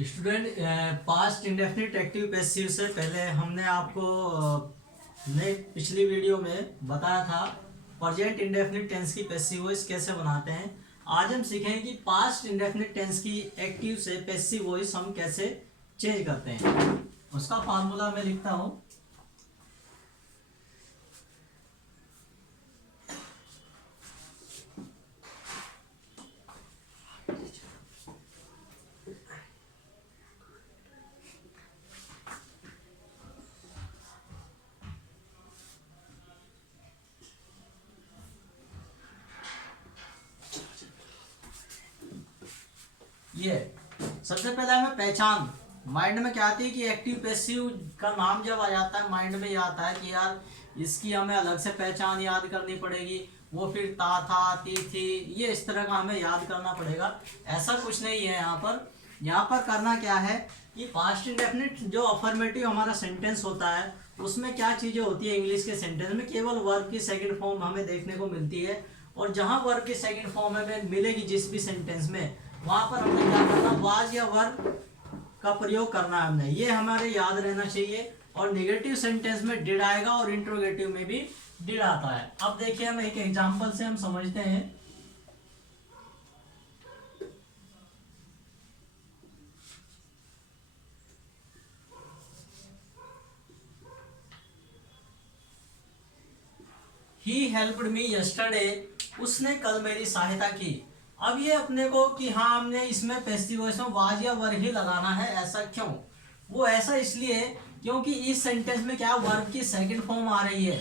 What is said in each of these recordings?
Student, past indefinite active passive से पहले हमने आपको ने पिछली वीडियो में बताया था प्रेजेंट इंडेफिनिट टेंस की पैसिव वॉइस कैसे बनाते हैं। आज हम सीखेंगे कि पास्ट इंडेफिनिट टेंस की एक्टिव से पैसिव वॉइस हम कैसे चेंज करते हैं। उसका फार्मूला मैं लिखता हूँ। ये सबसे पहले हमें पहचान माइंड में क्या आती है कि एक्टिव पैसिव का नाम जब आ जाता है माइंड में ये आता है कि यार इसकी हमें अलग से पहचान याद करनी पड़ेगी। वो फिर ता था ती थी ये इस तरह का हमें याद करना पड़ेगा। ऐसा कुछ नहीं है। यहाँ पर करना क्या है कि पास्ट इंडेफिनिट जो अफर्मेटिव हमारा सेंटेंस होता है उसमें क्या चीजें होती है। इंग्लिश के सेंटेंस में केवल वर्ब की सेकंड फॉर्म हमें देखने को मिलती है और जहां वर्ब की सेकंड फॉर्म हमें मिलेगी जिस भी सेंटेंस में वहां पर हमने क्या करना वाज या वर्ब का प्रयोग करना है हमने। ये हमारे याद रहना चाहिए। और नेगेटिव सेंटेंस में डिड आएगा और इंट्रोगेटिव में भी डिड आता है। अब देखिए हम एक एग्जांपल से हम समझते हैं। ही हेल्प्ड मी यस्टरडे, उसने कल मेरी सहायता की। अब ये अपने को कि हाँ हमने इसमें पैसिव वॉइस में वाज या वर ही लगाना है। ऐसा क्यों? वो ऐसा इसलिए क्योंकि इस सेंटेंस में क्या वर्ब की सेकंड फॉर्म आ रही है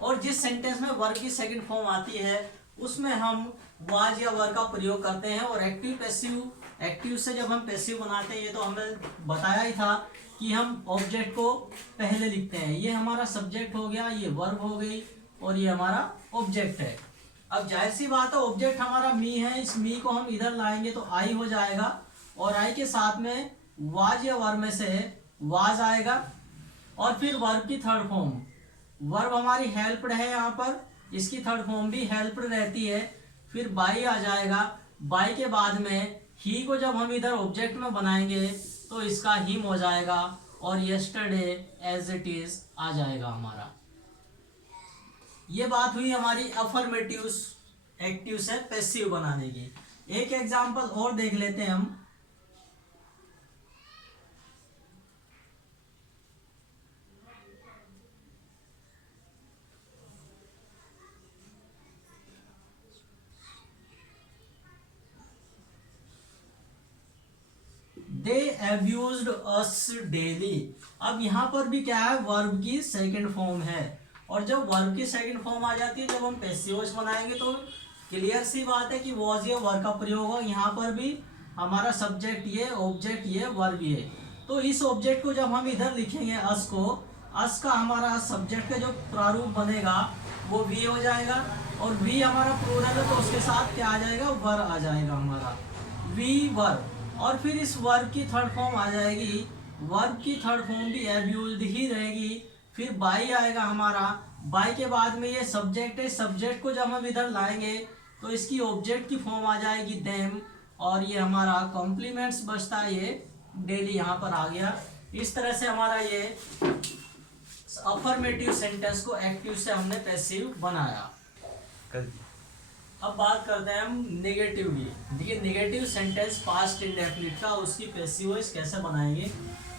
और जिस सेंटेंस में वर्ब की सेकंड फॉर्म आती है उसमें हम वाज या वर का प्रयोग करते हैं। और एक्टिव से जब हम पैसिव बनाते हैं ये तो हमें बताया ही था कि हम ऑब्जेक्ट को पहले लिखते हैं। ये हमारा सब्जेक्ट हो गया, ये वर्ब हो गई और ये हमारा ऑब्जेक्ट है। अब जाहिर सी बात है ऑब्जेक्ट हमारा मी है, इस मी को हम इधर लाएंगे तो आई हो जाएगा और आई के साथ में वाज या वर्ब में से वाज आएगा और फिर वर्ब की थर्ड फॉर्म वर्ब हमारी हेल्प्ड है। यहाँ पर इसकी थर्ड फॉर्म भी हेल्प्ड रहती है। फिर बाई आ जाएगा। बाई के बाद में ही को जब हम इधर ऑब्जेक्ट में बनाएंगे तो इसका हिम हो जाएगा और यस्टरडे एज इट इज आ जाएगा हमारा। ये बात हुई हमारी अफर्मेटिव एक्टिव से पैसिव बनाने की। एक एग्जांपल और देख लेते हैं हम। दे अब्यूज्ड अस डेली। अब यहां पर भी क्या है वर्ब की सेकंड फॉर्म है और जब वर्ब की सेकंड फॉर्म आ जाती है जब हम पैसिव वॉइस बनाएंगे तो क्लियर सी बात है कि वॉज या वर्ब का प्रयोग होगा। यहाँ पर भी हमारा सब्जेक्ट ये, ऑब्जेक्ट ये, वर्ब ये। तो इस ऑब्जेक्ट को जब हम इधर लिखेंगे अस को, अस का हमारा सब्जेक्ट का जो प्रारूप बनेगा वो वी हो जाएगा और वी हमारा प्लूरल है तो उसके साथ क्या आ जाएगा वर आ जाएगा हमारा वी वर्ब। और फिर इस वर्ब की थर्ड फॉर्म आ जाएगी। वर्ब की थर्ड फॉर्म भी एब्यूज्ड ही रहेगी। फिर बाई आएगा हमारा। बाई के बाद में ये सब्जेक्ट है। सब्जेक्ट को जब हम इधर लाएंगे तो इसकी ऑब्जेक्ट की फॉर्म आ जाएगी देम और ये हमारा कॉम्प्लीमेंट्स बचता है ये डेली यहाँ पर आ गया। इस तरह से हमारा ये अफर्मेटिव सेंटेंस को एक्टिव से हमने पैसिव बनाया। अब बात करते हैं हम नेगेटिव की। देखिए नेगेटिव सेंटेंस पास्ट इंडेफिनिट का उसकी पैसिव वॉइस कैसे बनाएंगे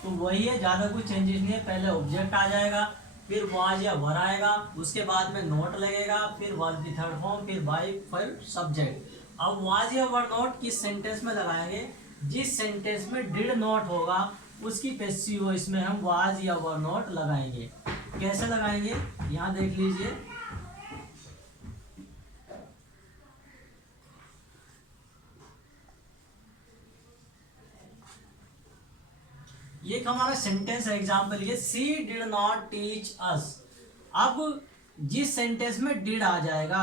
तो वही है, ज़्यादा कोई चेंजेस नहीं है। पहले ऑब्जेक्ट आ जाएगा, फिर वाज या वर आएगा, उसके बाद में नोट लगेगा, फिर वर्ब की थर्ड फॉर्म, फिर बाई, फिर सब्जेक्ट। अब वाज या वर नोट किस सेंटेंस में लगाएंगे? जिस सेंटेंस में डिड नोट होगा उसकी पैसिव वॉइस में हम वाज या वर नोट लगाएंगे। कैसे लगाएंगे यहाँ देख लीजिए। ये हमारा सेंटेंस एग्जाम्पल ये सी डिड नॉट टीच अस। अब जिस सेंटेंस में डिड आ जाएगा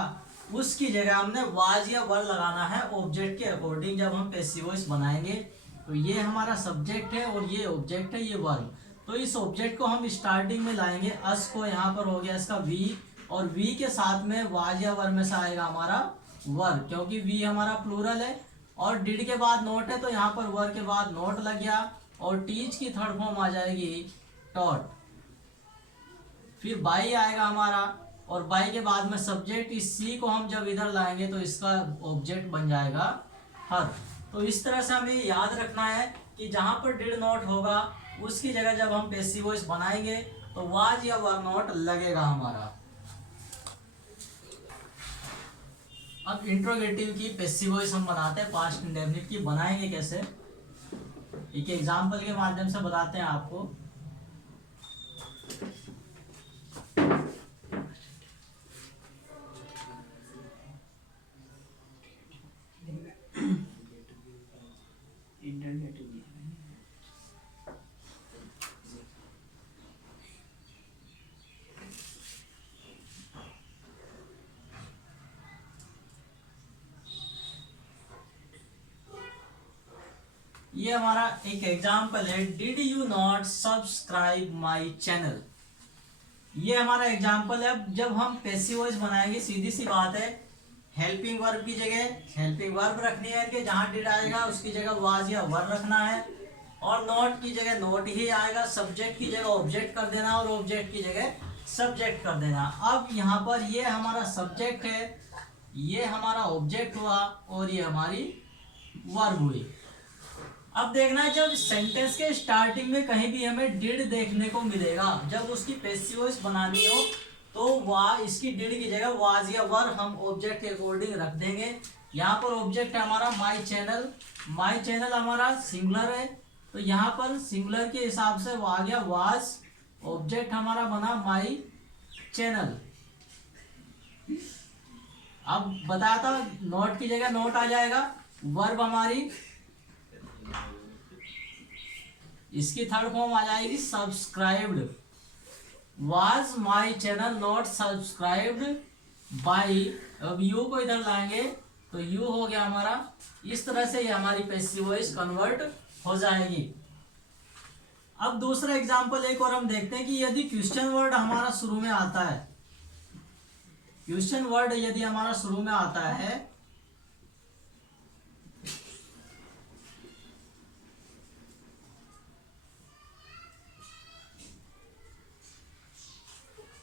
उसकी जगह हमने वाज या वर लगाना है ऑब्जेक्ट के अकॉर्डिंग। जब हम पैसिव वॉइस बनाएंगे तो ये हमारा सब्जेक्ट है और ये ऑब्जेक्ट है, ये वर्ब। तो इस ऑब्जेक्ट को हम स्टार्टिंग में लाएंगे। अस को यहाँ पर हो गया इसका वी और वी के साथ में वाज या वर में से आएगा हमारा वर्ब, क्योंकि वी हमारा प्लूरल है और डिड के बाद नॉट है तो यहाँ पर वर के बाद नॉट लग गया, और टीच की थर्ड फॉर्म आ जाएगी टॉट। फिर बाई आएगा हमारा, और बाई के बाद में सब्जेक्ट, इस सी को हम जब इधर लाएंगे तो इसका ऑब्जेक्ट बन जाएगा हर। तो इस तरह से हमें याद रखना है कि जहां पर डिड नॉट होगा उसकी जगह जब हम पैसिव वॉइस बनाएंगे तो वाज या वर नॉट लगेगा हमारा। अब इंट्रोगेटिव की पैसिव वॉइस हम बनाते हैं, पास्ट इंडेफिनिट की बनाएंगे कैसे, एक एग्जांपल के माध्यम से बताते हैं आपको। ये हमारा एक एग्जाम्पल है, did you not subscribe my channel. ये हमारा एग्जाम्पल है। जब हम पैसिव वॉइस बनाएंगे सीधी सी बात है, हेल्पिंग वर्ब की जगह हेल्पिंग वर्ब रखनी है कि जहां डिड आएगा उसकी जगह वाज या वर रखना है, और नॉट की जगह नॉट ही आएगा, सब्जेक्ट की जगह ऑब्जेक्ट कर देना और ऑब्जेक्ट की जगह सब्जेक्ट कर देना। अब यहाँ पर ये हमारा सब्जेक्ट है, ये हमारा ऑब्जेक्ट हुआ और ये हमारी वर्ब हुई। अब देखना है जब सेंटेंस के स्टार्टिंग में कहीं भी हमें डिड देखने को मिलेगा, जब उसकी पैसिव वॉइस बनानी हो तो वाह इसकी डिड की जगह वाज या वर हम ऑब्जेक्ट के अकॉर्डिंग रख देंगे। यहाँ पर ऑब्जेक्ट है हमारा माई चैनल, माई चैनल हमारा सिंगुलर है तो यहाँ पर सिंगुलर के हिसाब से वाज या वाज, ऑब्जेक्ट हमारा बना माई चैनल। अब बताया था नॉट की जगह नॉट आ जाएगा, वर्ब हमारी इसकी थर्ड फॉर्म आ जाएगी subscribed, was my channel not subscribed by. अब यू को इधर लाएंगे तो यू हो गया हमारा। इस तरह से ये हमारी पैसिव वॉइस कन्वर्ट हो जाएगी। अब दूसरा एग्जांपल एक और हम देखते हैं कि यदि क्वेश्चन वर्ड हमारा शुरू में आता है, क्वेश्चन वर्ड यदि हमारा शुरू में आता है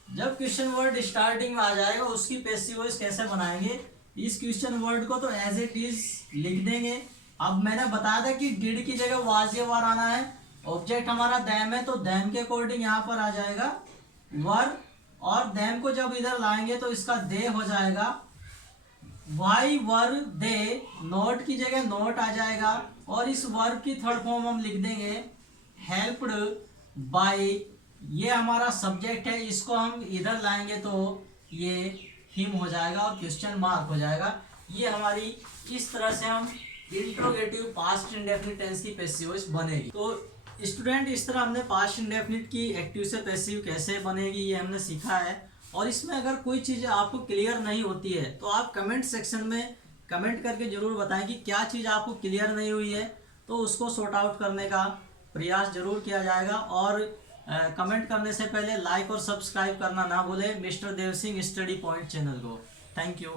जब क्वेश्चन वर्ड स्टार्टिंग में आ जाएगा उसकी पैसिव वॉइस कैसे बनाएंगे, इस क्वेश्चन वर्ड को तो एज इट इज लिख देंगे। अब मैंने बताया था कि डिड की जगह वाज या वर आना है, ऑब्जेक्ट हमारा दैम है तो दैम के अकॉर्डिंग यहाँ पर आ जाएगा वर, और दैम को जब इधर लाएंगे तो इसका दे हो जाएगा वाई वर दे, नोट की जगह नोट आ जाएगा, और इस वर्ब की थर्ड फॉर्म हम लिख देंगे हेल्प्ड बाई। ये हमारा सब्जेक्ट है, इसको हम इधर लाएंगे तो ये हिम हो जाएगा और क्वेश्चन मार्क हो जाएगा। ये हमारी इस तरह से हम इंट्रोगेटिव पास्ट इंडेफिनिट टेंस की पैसिव वॉइस बनेगी। तो स्टूडेंट इस तरह हमने पास्ट इंडेफिनिट की एक्टिव से पैसिव कैसे बनेगी ये हमने सीखा है। और इसमें अगर कोई चीज़ आपको क्लियर नहीं होती है तो आप कमेंट सेक्शन में कमेंट करके ज़रूर बताएं कि क्या चीज़ आपको क्लियर नहीं हुई है, तो उसको सॉर्ट आउट करने का प्रयास जरूर किया जाएगा। और कमेंट करने से पहले लाइक और सब्सक्राइब करना ना भूलें mister Dev Singh study point channel को। Thank you.